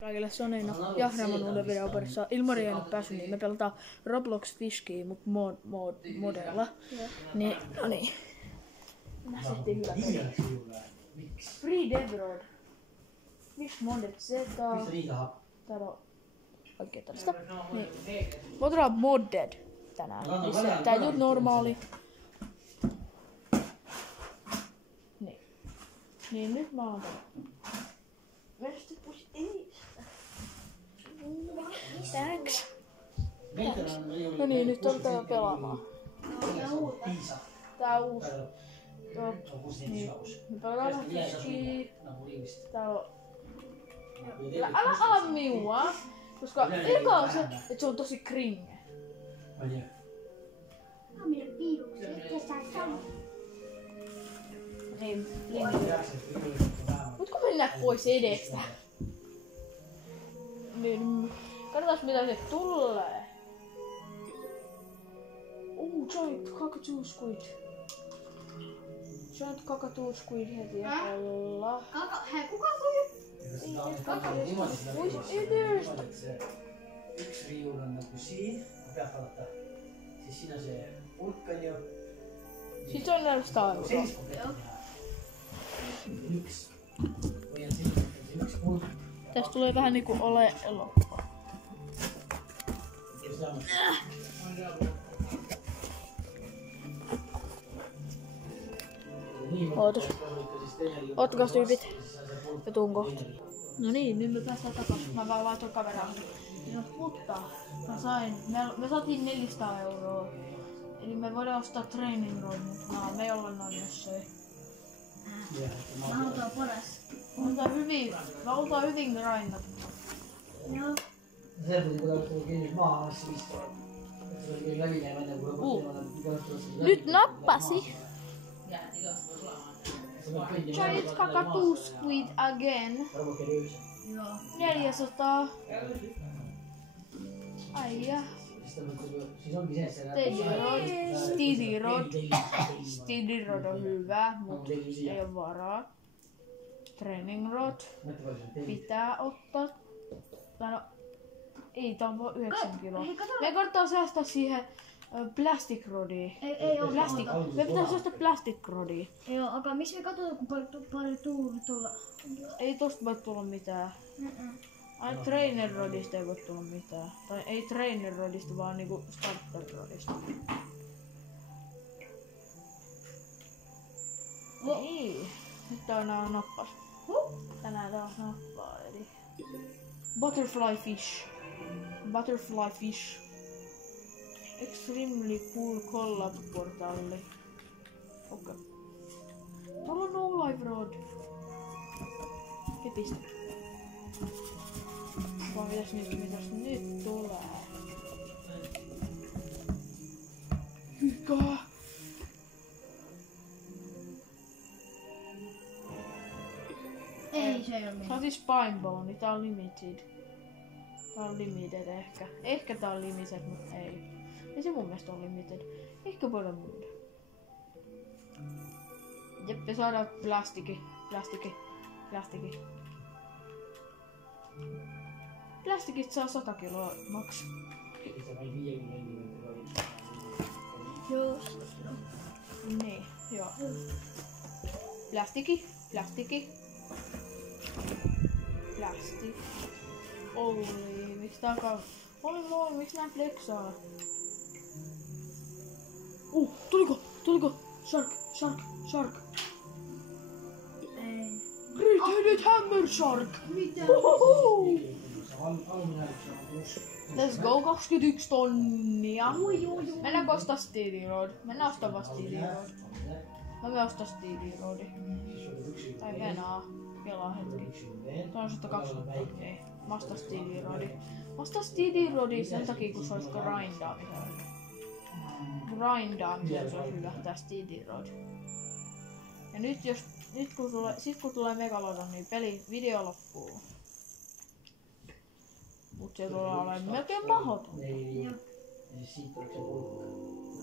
Kaikille Sonina ja Ramon uuden videon parissa. Ilmari ei nyt päässyt, niin me pelataan Roblox Fishkia, mut modella. Niin, no niin. Nähtiin hyvä peli. Free Devrod. Fish modded zeta. Täällä on oikein tällaista. Niin. Me otetaan modded tänään. Missä tää ei tuu normaali. Niin. Niin nyt mä oon Versty pois edestä. Thanks. No niin, nyt on pelaamaan. Tää on uusi. Niin. Me pelataan Fishkia. Tää on... Älä ala minua! Koska eka on se, että se on tosi kringe. Niin, voitko mennä pois edestä? Niin, katsotaan mitä se tulee. Giant cockatoo squid. Giant cockatoo squid heti alla. Hei, kuka tuli? Yksi riiul on nagu siin, peab vaadata. Siis siin on see pulk on ju. Siis on 400 €. Yksi. Või on siin yksi pulk. Tästä tulee vähän niinku ole elokuvaa. Ootas. Ottakas tyypit. Ja tuun kohta. No niin, nyt me päästään takaisin. Mä vaan laitoin kameraan. No, mutta me saatiin 400 €. Eli me voidaan ostaa training room, mutta me ei olla noin jossain. Mä halutaan paras. Me oltaan hyvin grindattu. Joo. Se tuli kun tuli kiinni maahan se vistoo. Se oli kyllä läpi näin ennen kuin Nyt nappasi. Giant cockatoo squid again. 400. Aija. Steady rod on hyvä, mutta ei ole varaa. Training rod pitää ottaa. No, ei, tää on vain 9 kiloa. Me kannattaa säästää siihen plastic rodiin. Ei oo. Me pitää säästää plastic rodiin. Joo, aga missä me katsotaan, kun paljon tulla? Ei tosta voi tulla mitään. Ai trainer rodista ei voi tulla mitään. Tai ei trainer rodista, vaan niinku starter rodista. Ei. Nyt tää on nappas. Tänään taas nappaa, eli... Butterfly fish. Butterfly fish. Extremely cool collab portalli. Okei. Täällä on no live rod. Hepistä. Vaan mitäs nyt tulee? Mikä? Ei se oo mitään. Saatiin Spinebone, tää on limited. Tää on limited ehkä. Ehkä tää on limited, mutta ei. Ei se mun mielestä on limited. Ehkä voidaan myydä. Jep, me saadaan plastiki. Plastikit saa 100 kiloa maks. Joo. Niin, joo. Plastiki. Oli, miksi tää alkaa... Oli, miksi nää flexaa? Tuliko? Shark. Ei. Great-headed hammer shark! Mitä? Let's go, 21 tonnia. Mennään ostaa Steady Rod. Mennään ostaa vaan Steady Rod. Mä ostaa Steady Rodi. Tai venaa. Kelaa hetki. Tuo on 120 tonnia. Mä ostaa Steady Rodi. Mä ostaa Steady Rodi sen takia, kun se olisi grindaamisen. Grindaamisen se olisi hyvä, tää Steady Rod. Ja nyt kun tulee Megalodon, niin video loppuu. Mut se tulee olemaan melkein mahdoton.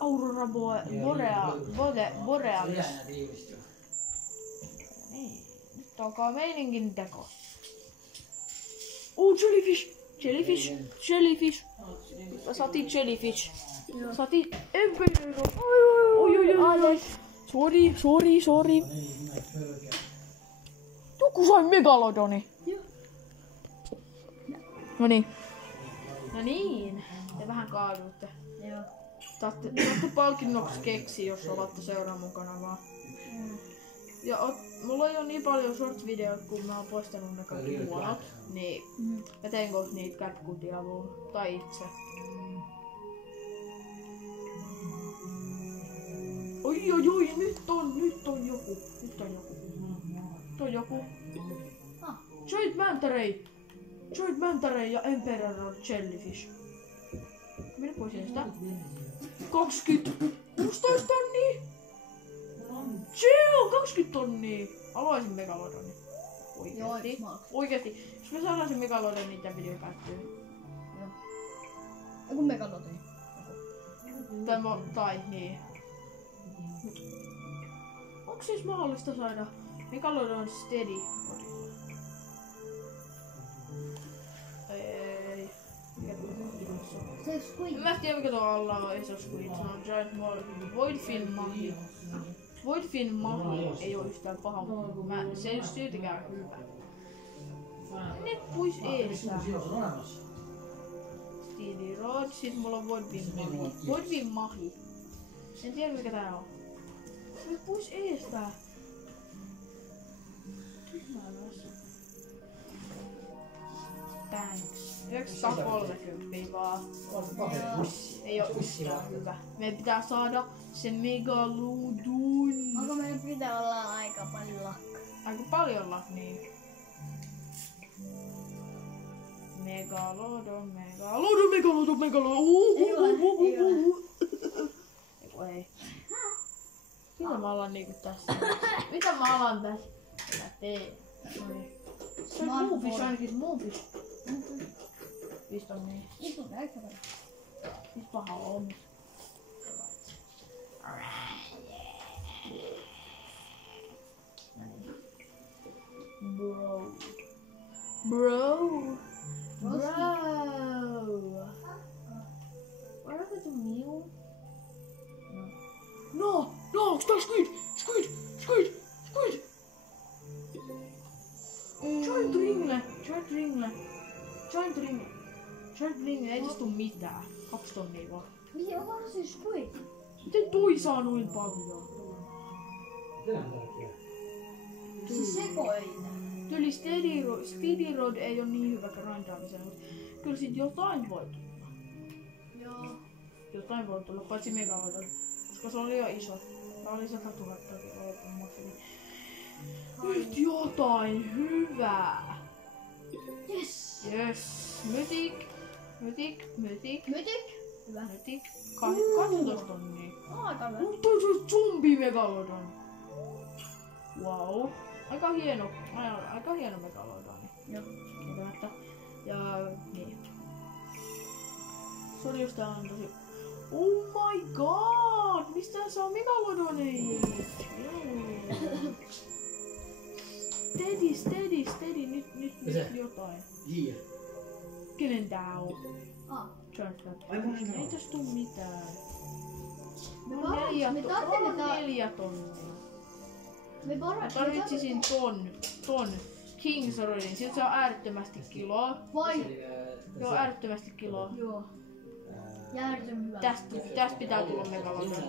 Aurora Borealis. Niin, nyt alkaa meiningin teko. Jellyfish. Mä saatiin jellyfish. Saatiin emperor. Oi. Sori. Joku sai megalodoni. No niin. Te vähän kaadutte. Joo. Saatte palkinnoksi keksi, jos olette seuraa mukana vaan. Ja mulla ei oo niin paljon short-videoita, kun mä oon poistanut ne kaikki huonot. Niin mä tein kohta niitä CapCutin avulla. Tai itse. Oi, nyt on joku. Nyt on joku. Giant Manta Ray ja Emperor Jellyfish. Minä poisin sitä. 16 tonnia! Chill! 20 tonnia! Haluaisin megalodonin. Oikeesti. Jos me saadaan se megalodon, niin tää video päättyy. Joo. Joku megalodoni. Tai niin. Onko siis mahdollista saada megalodon steady? Ei. Se on squid. Mä en tiedä mikä tuo alla on, ei se oo squid. Se on giant voidfin mahi. Voidfin mahi ei oo yhtään paha, mutta se ei oo siltikään hyvä. Ne pois eestä. Steely Rod, sit mulla on Voidfin mahi. Voidfin mahi. En tiedä mikä tää on. Ne pois eestä. Thanks. 930 vaan. Ei oo yhtään hyvä. Meidän pitää saada se megalodon. Onko meidän pitää olla aika paljon lakkaa? Aika paljon niin. Megalodon. Ei. Mitä mä alan niinku tässä? Mitä mä alan tässä? Mitä teen? Se on Moonfish ainakin, Moonfish. 5 tonnia. Nyt on näyttävä. Nyt paha on. Bro. Where are the meal? No, onks tää squid? Giant ringle, ei tästä tuu mitään. 2 tonnia vaan. Miten on se squid? Miten toi saa noin paljon? Se sekoita. Tyli Steady Rod ei oo niin hyvä grindaamiseen, mutta kyllä sit jotain voi tulla. Joo. Jotain voi tulla, paitsi megalodon. Koska se on liian iso. Tää oli 100 000 maksaa. Nyt jotain hyvää! Yes! Mythic! Hyvä. Mythic! 12 tonnia. Aika hyvä. Mutta toi on zombi megalodon! Wow! Aika hieno megalodoni. Joo. Ja niin. Sori jos tää on tosi... Oh my god! Mistä saa megalodoni? Steady, nyt jotain. Kenen tää on? Ei tästä tuu mitään. Me tarvitaan 4 tonnia. Me Mä tarvitsisin ton Kingsrodin. Siltä saa äärettömästi kiloa. Vai? Joo, äärettömästi kiloa. Joo. Järjetön hyvä. Tästä pitää tulla megalodon.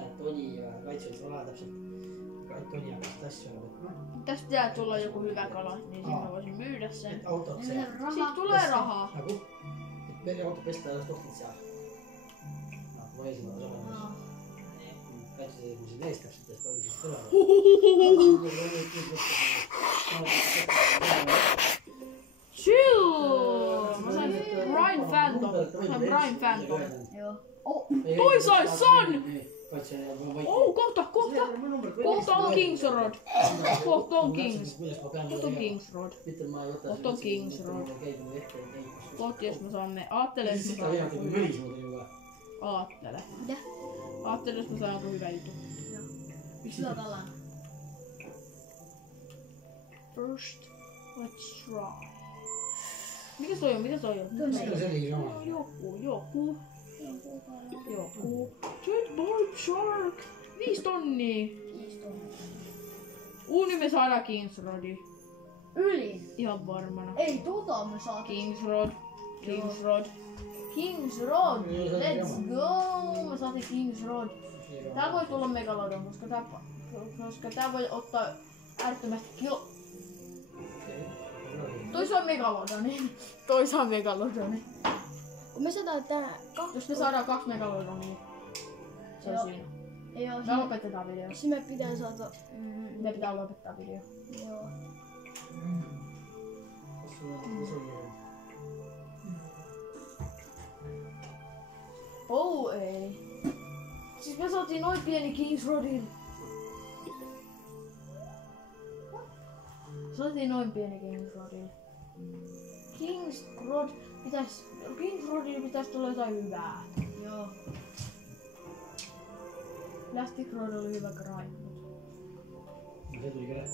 Tästä pitää tulla joku hyvä kala, niin sitten mä voisin myydä sen. Siitä tulee rahaa. Auto pestää jos tohtit saa. Voi esimerkiksi olla. Katsotaan, kun se veistää sitten, että oli siis sellainen. Chill! Mä sain Brian Phantom. Joo. Toi sai Sun! Kohta on Kingsrod. Kohta on Kingsrod. Kohta jos me saamme... Aattele jos me saamme... Aattele jos me saamme hyvä juttu. Hyvä kala. First, let's try. Mikäs toi on? Se oli sama. Joku. Red Barb Shark. 5 tonnia. Uuni me saadaan Kings Rodi. Yli. Ihan varmana. Ei, me saatiin. Kings Rod. Let's go! Me saatiin Kings Rod. Tää voi tulla Megalodon, koska tää voi ottaa äärettömästi Toisa on Megalodoni. Kun me saadaan tää Jos me saadaan 2 Megalodonia, se on siinä. Joo, Me lopetetaan video. me pitää saada... Me pitää lopettaa video. Joo. Oh ei. Siis me saatiin noin pieni Kings Rodin. Saatiin noin pieni Kings Rodin. Kings Rodin pitäis tulla jotain hyvää. Joo. Plastic Rod oli hyvä grind. Se tuli kerran.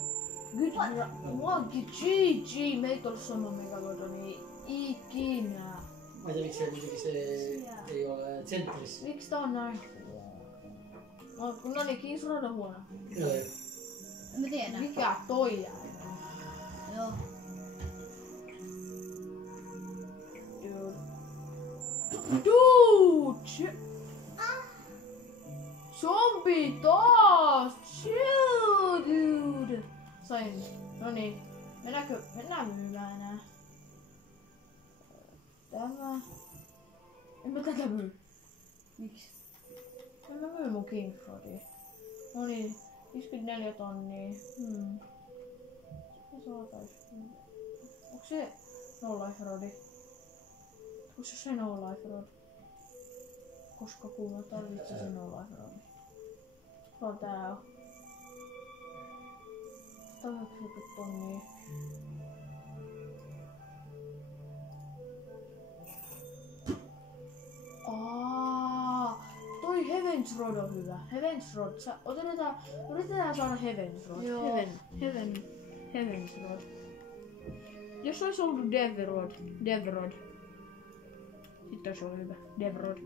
Good GG! Me ei tullut sama Megalodoni ikinä. Mä en tiedä miksi se ei ole centerissä. Miksi tää on näin? No niin, Kings Rod on huono. Joo. Mä tiedän. Mikä toi jää? Joo. Dude! Zombie taas! Chill, dude! Sain. Noniin. Mennään myymään. Tämä. En mä tätä myy. Miksi? En mä myy mun King Rodia. Noniin. 54 tonnia. Me saatais. Onko se No Life Rodi? Onko se No Life Rod? Koska kuulemma tarvitsee se No Life Rodi. Vaan tää on. 80 tonnia. Toi Heaven's Rod on hyvä. Heaven's Rod. Yritetään saada Heaven's Rod. Joo. Heaven's Rod. Jos olisi ollut Dev Rod. Sitten olisi ollut hyvä. Dev Rod.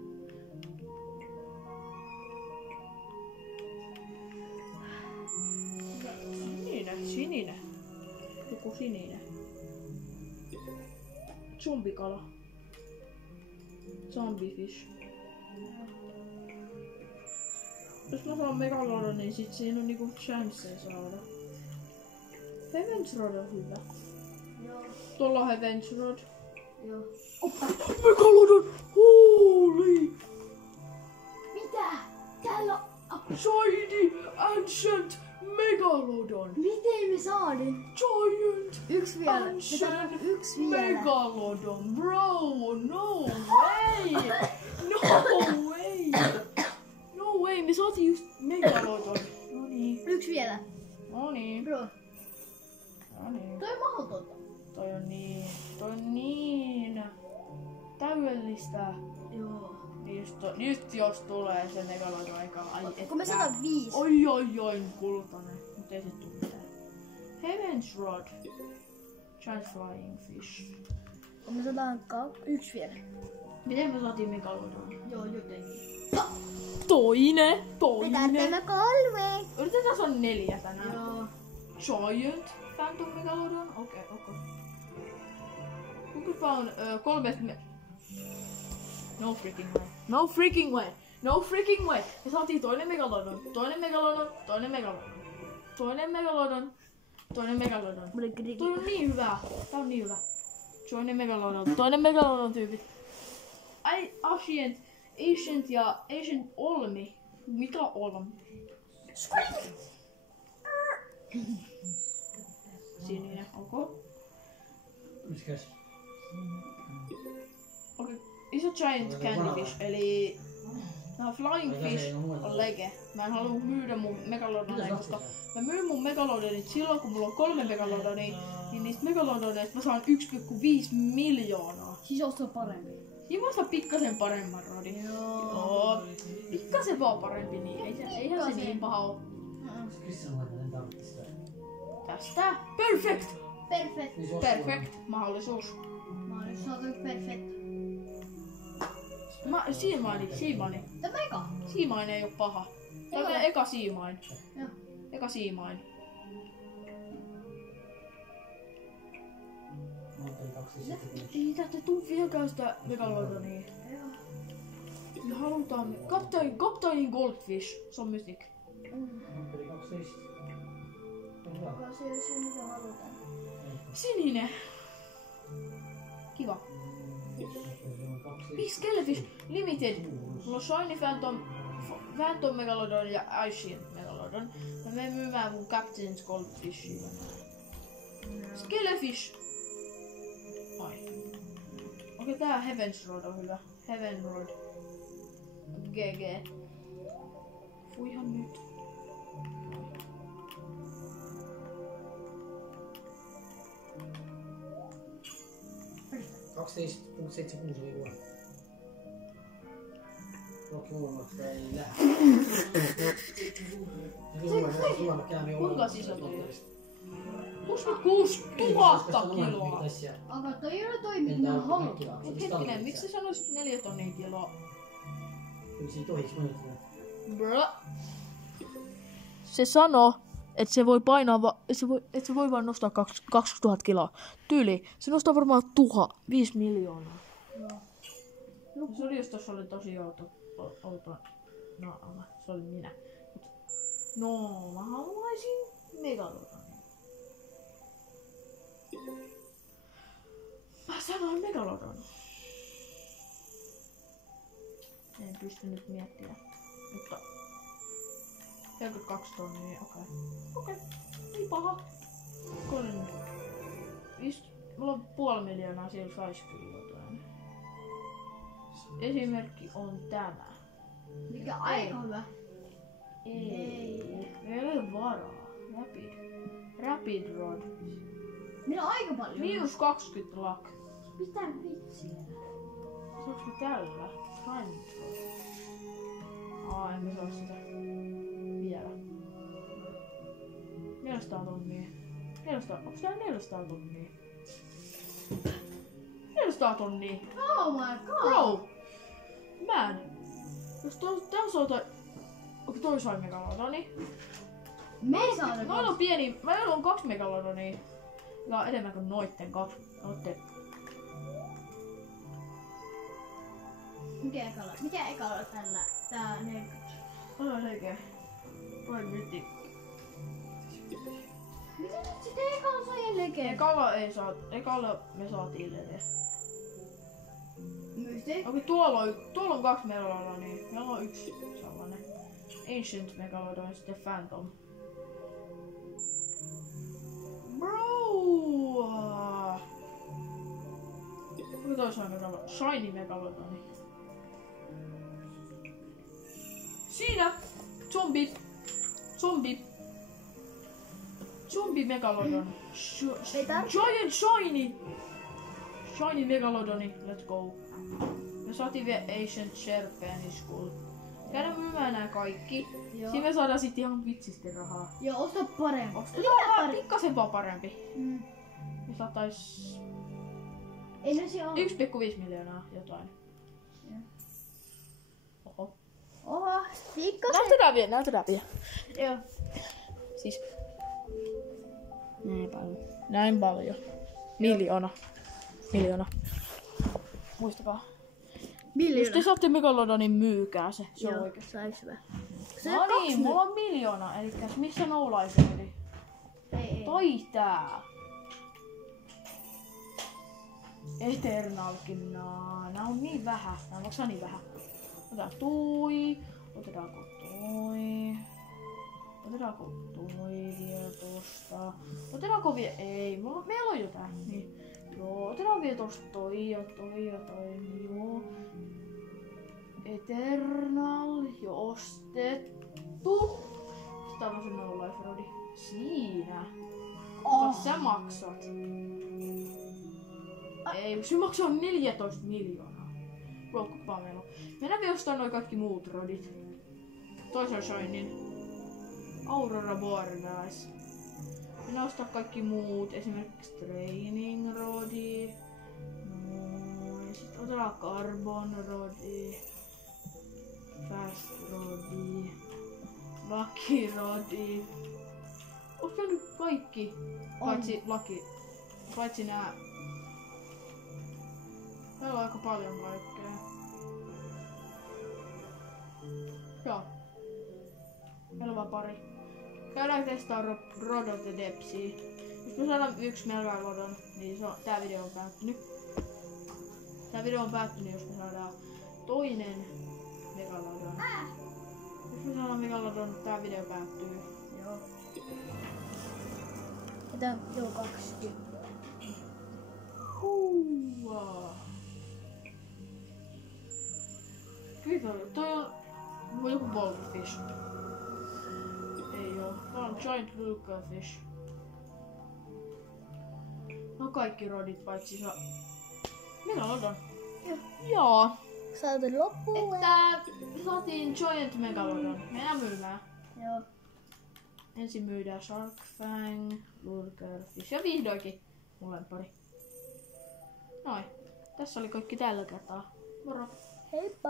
Sininen. Joku sininen. Zombikala. Zombiefish. Jos mä saan Megalodon, niin sit siinä on niinku chanceja saada. Heaven's Rod on hyvä. Joo. Tuolla on Heaven's Rod. Joo. Megalodon! Holy! Mitä? Täällä on... Shiny Ancient Megalodon! Miten me saadin? Giant Yksi vielä. Ancient Yksi vielä. Megalodon, bro! No way! No way! No way! Me saatiin just Megalodon. Noniin. Yksi vielä. Noniin. Bro. Noniin. Toi on mahdotonta. Toi on niin täydellistä. Joo. Just jos tulee se Megalodon aika Kun me saadaan 5. Oi, kultainen. Mut ei se tuu mitään. Heaven's Rod. Giant Flying Fish. Kun me saadaan 1 vielä. Miten me saatiin Megalodon? Joo, jotenkin. Toinen. Me tarvitsemme 3. Yritetään saada 4 tänään. Joo. Giant Phantom Megalodon. Okei. Kuinka on 3 No freaking way. Me saatiin toinen Megalodon. Toi on niin hyvä. Tää on niin hyvä. Toinen Megalodon tyypit. Ancient Olmi. Mikä Olmi? Sininen, Mikäs? Okei. Iso Giant Candyfish, eli Flying Fish on lege. Mä en halua myydä mun Megalodonia, koska mä myyn mun Megalodonit silloin, kun mulla on 3 Megalodonia, niin niistä Megalodoneista mä saan 1,5 miljoonaa. Siis on se parempi. Niin mä saan pikkasen paremman rodin. Joo. Pikkasen vaan parempi, niin eihän se niin paha oo. Tästä. Perfect! Perfect mahdollisuus. olisi saatu perfetto. Siimaini. Tämä eka. Siimain ei oo paha. Tää on eka siimain. Joo. Eka siimain. Monteri 270. Ei täältä tuu vieläkään sitä Megalodonia. Me halutaan kapteeni Goldfish. Se on Mythic. Monteri 12. Hyvä. Onko se mitä halutaan? Sininen. Kiva. Big Skelefish Limited. Mulla on Shiny Phantom Megalodon ja Ancient Megalodon. Mä menen myymään mun Captain's Goldfishia. Skelefish. Ai. Okei, tää Heaven's Road on hyvä. Heaven Road. GG. Fuihan nyt. 12,76 oli vuonna. Rocky Moonmaksta ei lähde. Kuinka iso toi on? 66 000 kiloa. Aga toi ei ole toiminut halutaan. Mut hetkinen, miksi sä sanoisit 4 tonnia kiloa? Kyllä se ei tohiks mõjutada. Bro. Se sanoo, että se voi painaa, että se voi vaan nostaa 20 000 kiloa. Tyyli, se nostaa varmaan 5 miljoonaa. No. Se oli just tossa oli tosi outo naama. Se oli minä. No, mä haluaisin Megalodonia. Mä sanoin Megalodon. En pysty nyt miettimään. Mutta 42 tonnia, okei. Ei paha. Mulla on 500 000, siellä saisi kyllä jotain. Esimerkki on tämä. Mikä aika hyvä. Ei ole varaa. Rapid Rod. Meillä on aika paljon. Miinus 20 luck. Mitä vitsiä? Saanko mä tällä? Rapid Rod. En mä saa sitä. Vielä. 400 tonnia. 400, onks tää 400 tonnia? 400 tonnia! Oh my god! Bro! Man! Jos tää saa okei, toi sai Megalodoni. Me ei saada Noilla on pieni, meillä on 2 Megalodonia. Ja on enemmän kuin noitten 2. Mikä ekalla tällä? Tää 40. Oi selkeä. Toi mytti. Mitä nyt sitten ekalla sai jälleen? Ekalla me saatiin leveä. Mysteek? Okei, tuolla on 2 Megalodonia. Meillä on 1 sellainen. Ancient Megalodon ja sitten Phantom. Bro! Onko toisaalta Megalodon? Shiny Megalodoni. Siinä! Zombie Megalodon. Giant Shiny! Shiny Megalodoni, let's go. Me saatiin vielä Ancient Sherpen School. Käydään myymään nää kaikki. Joo. Siinä me saadaan sit ihan vitsisti rahaa. Joo, osta parempi. Joo, pikkasen vaan parempi. Mm. Me saatais Ei ne se ole. 1,5 miljoonaa jotain. Oho. Oho, pikkasen. Näytetään vielä. Joo. Siis. Näin paljon. Miljoona. Muistakaa. Jos te saatte Megalodonin, myykää se. Se on oikein. Sais hyvä. No niin, mulla on 1 miljoona. Elikkäs missä noulaisen oli? Ei. Toi tää. Eternalkin. Nää on niin vähän. Nää maksaa niin vähän. Otetaanko toi vielä tosta? Otetaanko vielä? Ei, meillä on jotain. Niin. Joo, otetaan vielä tosta toi ja toi. Joo. Eternal jo ostettu. Tää on se No Life Rodi. Siinä. Mitä sä maksat? Ei, se maksaa 14 miljoonaa. Bro, kuka meillä on? Mennään vielä ostaa noi kaikki muut rodit. Toisen Shinin. Aurora Borealis. Mennään ostaa kaikki muut. Esimerkiksi Training Rodi. Otetaan Carbon Rodi, Fast Rodi, Lucky Rodi. Ootko nyt kaikki? Paitsi Lucky. Paitsi nää. Täällä on aika paljon kaikkea. Joo. Meillä on vaan pari. Käydään testaa Rodot ja Depsiä. Jos me saadaan 1 Megalodon, niin tää video on päättynyt. Tää video on päättynyt, jos me saadaan toinen Megalodon. Jos me saadaan Megalodon, tää video päättyy. Joo. Tää on jo 20. Huuaa. Kiitos. Toi on joku Boltfish. Ei oo. Tää on Giant Wilkerfish. No kaikki rodit paitsi Megalodon. Joo. Saatiin loppuun. Että saatiin Giant Megalodon. Meidän myydään. Joo. Ensin myydään Shark Fang, Lurkerfish ja vihdoinkin mun lemppari. Noin. Tässä oli kaikki tällä kertaa. Moro! Heippa!